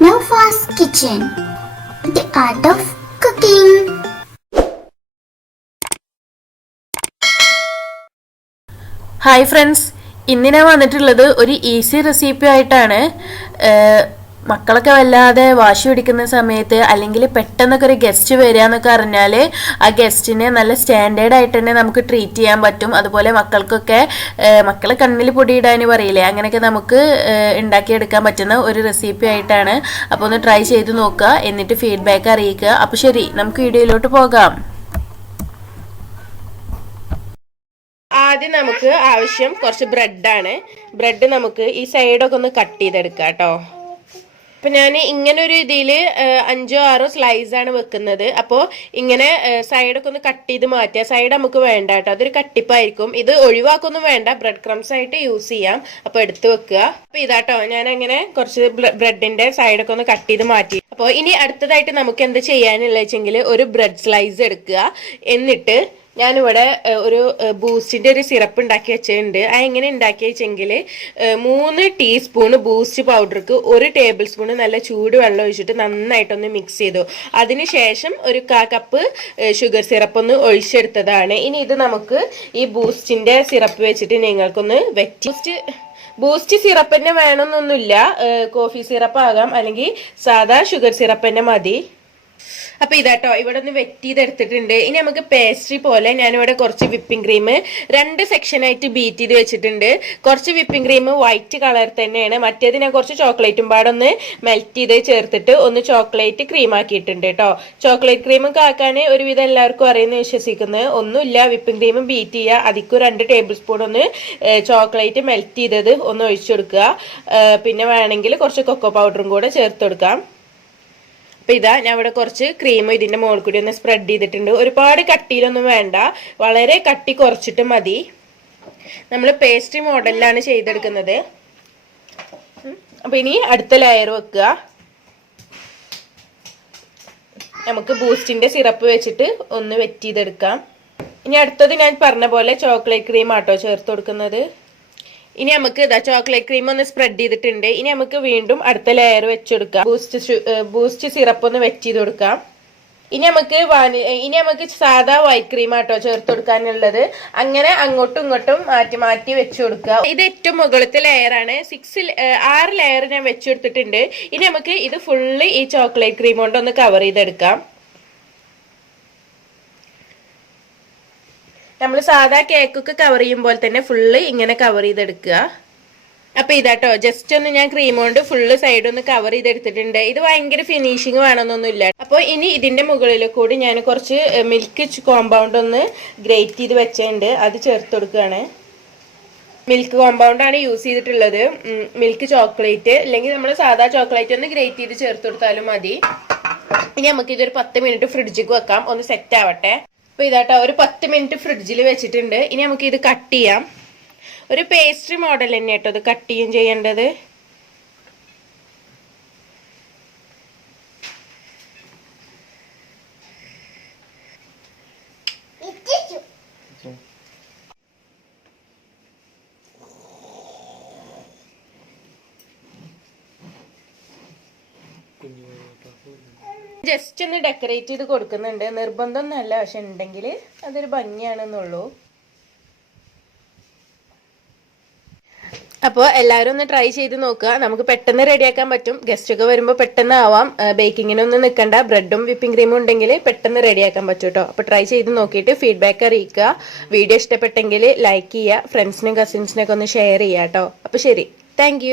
Nova's Kitchen, the art of cooking. Hi friends, ഇന്ന് ഞാൻ വന്നിട്ടുള്ളത് ഒരു ഈസി റെസിപ്പി ആയിട്ടാണ്. മക്കളൊക്കെ വല്ലാതെ വാശി പിടിക്കുന്ന സമയത്ത് അല്ലെങ്കിൽ പെട്ടെന്നൊക്കെ ഒരു ഗസ്റ്റ് വരിക എന്നൊക്കെ അറിഞ്ഞാൽ ആ ഗസ്റ്റിനെ നല്ല സ്റ്റാൻഡേർഡ് ആയിട്ട് തന്നെ നമുക്ക് ട്രീറ്റ് ചെയ്യാൻ പറ്റും. അതുപോലെ മക്കൾക്കൊക്കെ മക്കളെ കണ്ണിൽ പൊടിയിടാൻ പറയില്ലേ, അങ്ങനെയൊക്കെ നമുക്ക് ഉണ്ടാക്കിയെടുക്കാൻ പറ്റുന്ന ഒരു റെസിപ്പി ആയിട്ടാണ്. അപ്പോൾ ഒന്ന് ട്രൈ ചെയ്ത് നോക്കുക, എന്നിട്ട് ഫീഡ്ബാക്ക് അറിയിക്കുക. അപ്പോൾ ശരി, നമുക്ക് വീഡിയോയിലോട്ട് പോകാം. ആദ്യം നമുക്ക് ആവശ്യം കുറച്ച് ബ്രെഡാണ്. ബ്രെഡ് നമുക്ക് ഈ സൈഡൊക്കെ ഒന്ന് കട്ട് ചെയ്തെടുക്കാം കേട്ടോ. അപ്പൊ ഞാൻ ഇങ്ങനെ ഒരു ഇതിൽ 5-6 സ്ലൈസ് ആണ് വെക്കുന്നത്. അപ്പോൾ ഇങ്ങനെ സൈഡൊക്കെ ഒന്ന് കട്ട് ചെയ്ത് മാറ്റുക. സൈഡ് നമുക്ക് വേണ്ട കേട്ടോ, അതൊരു കട്ടിപ്പായിരിക്കും. ഇത് ഒഴിവാക്കൊന്നും വേണ്ട, ബ്രെഡ് ക്രംസ് ആയിട്ട് യൂസ് ചെയ്യാം. അപ്പൊ എടുത്ത് വെക്കുക. അപ്പൊ ഇതാട്ടോ, ഞാൻ അങ്ങനെ കുറച്ച് ബ്രെഡിന്റെ സൈഡൊക്കെ ഒന്ന് കട്ട് ചെയ്ത് മാറ്റി. അപ്പോൾ ഇനി അടുത്തതായിട്ട് നമുക്ക് എന്ത് ചെയ്യാനുള്ള വെച്ചെങ്കിൽ ഒരു ബ്രെഡ് സ്ലൈസ് എടുക്കുക. എന്നിട്ട് ഞാനിവിടെ ഒരു ബൂസ്റ്റിന്റെ ഒരു സിറപ്പ് ഉണ്ടാക്കി വെച്ചിട്ടുണ്ട്. അത് എങ്ങനെ ഉണ്ടാക്കി വെച്ചെങ്കിൽ 3 ടീസ്പൂണ് ബൂസ്റ്റ് പൗഡർക്ക് 1 ടേബിൾ സ്പൂൺ നല്ല ചൂട് വെള്ളം ഒഴിച്ചിട്ട് നന്നായിട്ടൊന്ന് മിക്സ് ചെയ്തു. അതിനുശേഷം ഒരു 1/4 കപ്പ് ഷുഗർ സിറപ്പ് ഒന്ന് ഒഴിച്ചെടുത്തതാണ്. ഇനി ഇത് നമുക്ക് ഈ ബൂസ്റ്റിന്റെ സിറപ്പ് വെച്ചിട്ട് നിങ്ങൾക്കൊന്ന് ബൂസ്റ്റ് സിറപ്പ് തന്നെ വേണമെന്നൊന്നുമില്ല. കോഫി സിറപ്പ് ആകാം, അല്ലെങ്കിൽ സാധാ ഷുഗർ സിറപ്പ് തന്നെ മതി. അപ്പൊ ഇതാട്ടോ, ഇവിടെ ഒന്ന് വെറ്റ് ചെയ്തെടുത്തിട്ടുണ്ട്. ഇനി നമുക്ക് പേസ്ട്രി പോലെ ഞാനിവിടെ കുറച്ച് വിപ്പിംഗ് ക്രീം 2 സെക്ഷനായിട്ട് ബീറ്റ് ചെയ്ത് വെച്ചിട്ടുണ്ട്. കുറച്ച് വിപ്പിംഗ് ക്രീം വൈറ്റ് കളർ തന്നെയാണ്, മറ്റേത് ഞാൻ കുറച്ച് ചോക്ലേറ്റും പാടൊന്ന് മെൽറ്റ് ചെയ്ത് ചേർത്തിട്ട് ഒന്ന് ചോക്ലേറ്റ് ക്രീം ആക്കിയിട്ടുണ്ട് കേട്ടോ. ചോക്ലേറ്റ് ക്രീം കാക്കാൻ ഒരുവിധം എല്ലാവർക്കും അറിയുന്ന വിശ്വസിക്കുന്നത് ഒന്നുമില്ല. വിപ്പിംഗ് ക്രീം ബീറ്റ് ചെയ്യുക, അതിക്ക് 2 ടേബിൾ സ്പൂൺ ഒന്ന് ചോക്ലേറ്റ് മെൽറ്റ് ചെയ്തത് ഒന്ന് ഒഴിച്ചു കൊടുക്കുക. പിന്നെ വേണമെങ്കിൽ കുറച്ച് കൊക്കോ പൗഡറും കൂടെ ചേർത്ത് കൊടുക്കാം. അപ്പൊ ഇതാ, ഞാൻ ഇവിടെ കുറച്ച് ക്രീം ഇതിന്റെ മുകളിൽ കൂടി ഒന്ന് സ്പ്രെഡ് ചെയ്തിട്ടുണ്ട്. ഒരുപാട് കട്ടിയിലൊന്നും വേണ്ട, വളരെ കട്ടി കുറച്ചിട്ട് മതി. നമ്മൾ പേസ്ട്രി മോഡലിലാണ് ചെയ്തെടുക്കുന്നത്. അപ്പൊ ഇനി അടുത്ത ലെയർ വെക്കുക. നമുക്ക് ബൂസ്റ്റിന്റെ സിറപ്പ് വെച്ചിട്ട് ഒന്ന് വെറ്റ് ചെയ്തെടുക്കാം. ഇനി അടുത്തത് ഞാൻ പറഞ്ഞ പോലെ ചോക്ലേറ്റ് ക്രീം ആട്ടോ ചേർത്ത് കൊടുക്കുന്നത്. ഇനി നമുക്ക് ഇതാ ചോക്ലേറ്റ് ക്രീം ഒന്ന് സ്പ്രെഡ് ചെയ്തിട്ടുണ്ട്. ഇനി നമുക്ക് വീണ്ടും അടുത്ത ലെയർ വെച്ചെടുക്കാം. ബൂസ്റ്റ് സിറപ്പ് ഒന്ന് വെച്ച് ചെയ്ത് കൊടുക്കാം. ഇനി നമുക്ക് സാധാ വൈറ്റ് ക്രീം ആട്ടോ ചേർത്ത് കൊടുക്കാനുള്ളത്. അങ്ങനെ അങ്ങോട്ടും ഇങ്ങോട്ടും മാറ്റി മാറ്റി വെച്ചു കൊടുക്കുക. ഇത് ഏറ്റവും മുകളിലത്തെ ലെയർ ആണ്. 6 ലെയർ ഞാൻ വെച്ചെടുത്തിട്ടുണ്ട്. ഇനി നമുക്ക് ഇത് ഫുള്ള് ഈ ചോക്ലേറ്റ് ക്രീം കൊണ്ട് ഒന്ന് കവർ ചെയ്തെടുക്കാം. നമ്മൾ സാധാ കേക്കൊക്കെ കവർ ചെയ്യുമ്പോൾ തന്നെ ഫുള്ള് ഇങ്ങനെ കവർ ചെയ്തെടുക്കുക. അപ്പൊ ഇതാട്ടോ, ജസ്റ്റ് ഒന്ന് ഞാൻ ക്രീം കൊണ്ട് ഫുള്ള് സൈഡ് ഒന്ന് കവർ ചെയ്തെടുത്തിട്ടുണ്ട്. ഇത് ഭയങ്കര ഫിനിഷിങ് വേണമെന്നൊന്നുമില്ല. അപ്പോൾ ഇനി ഇതിന്റെ മുകളിൽ കൂടി ഞാൻ കുറച്ച് മിൽക്ക് കോമ്പൗണ്ട് ഒന്ന് ഗ്രേറ്റ് ചെയ്ത് വെച്ചിട്ടുണ്ട്, അത് ചേർത്ത് കൊടുക്കുകയാണ്. മിൽക്ക് കോമ്പൗണ്ട് ആണ് യൂസ് ചെയ്തിട്ടുള്ളത്. മിൽക്ക് ചോക്ലേറ്റ് അല്ലെങ്കിൽ നമ്മൾ സാധാ ചോക്ലേറ്റ് ഒന്ന് ഗ്രേറ്റ് ചെയ്ത് ചേർത്ത് കൊടുത്താലും മതി. ഇനി നമുക്ക് ഇതൊരു 10 മിനിറ്റ് ഫ്രിഡ്ജിക്ക് വെക്കാം, ഒന്ന് സെറ്റ് ആവട്ടെ. അപ്പൊ ഇതാട്ടോ, ഒരു 10 മിനിറ്റ് ഫ്രിഡ്ജിൽ വെച്ചിട്ടുണ്ട്. ഇനി നമുക്ക് ഇത് കട്ട് ചെയ്യാം. ഒരു പേസ്ട്രി മോഡൽ തന്നെ കേട്ടോ ഇത് കട്ട് ചെയ്യും ചെയ്യേണ്ടത്. ജസ്റ്റ് ഒന്ന് ഡെക്കറേറ്റ് ചെയ്ത് കൊടുക്കുന്നുണ്ട്, നിർബന്ധമൊന്നുമല്ല, പക്ഷെ ഉണ്ടെങ്കിൽ അതൊരു ഭംഗിയാണെന്നുള്ളൂ. അപ്പോൾ എല്ലാവരും ഒന്ന് ട്രൈ ചെയ്ത് നോക്കുക. നമുക്ക് പെട്ടെന്ന് റെഡിയാക്കാൻ പറ്റും. ഗസ്റ്റ് ഒക്കെ വരുമ്പോൾ പെട്ടെന്ന് ആവാം. ബേക്കിങ്ങിനൊന്നും നിൽക്കണ്ട. ബ്രെഡും വിപ്പിംഗ് ക്രീമും ഉണ്ടെങ്കിൽ പെട്ടെന്ന് റെഡിയാക്കാൻ പറ്റും കേട്ടോ. അപ്പോൾ ട്രൈ ചെയ്ത് നോക്കിയിട്ട് ഫീഡ്ബാക്ക് അറിയിക്കുക. വീഡിയോ ഇഷ്ടപ്പെട്ടെങ്കിൽ ലൈക്ക് ചെയ്യുക, ഫ്രണ്ട്സിനും കസിൻസിനൊക്കെ ഒന്ന് ഷെയർ ചെയ്യുക കേട്ടോ. അപ്പോൾ ശരി, താങ്ക്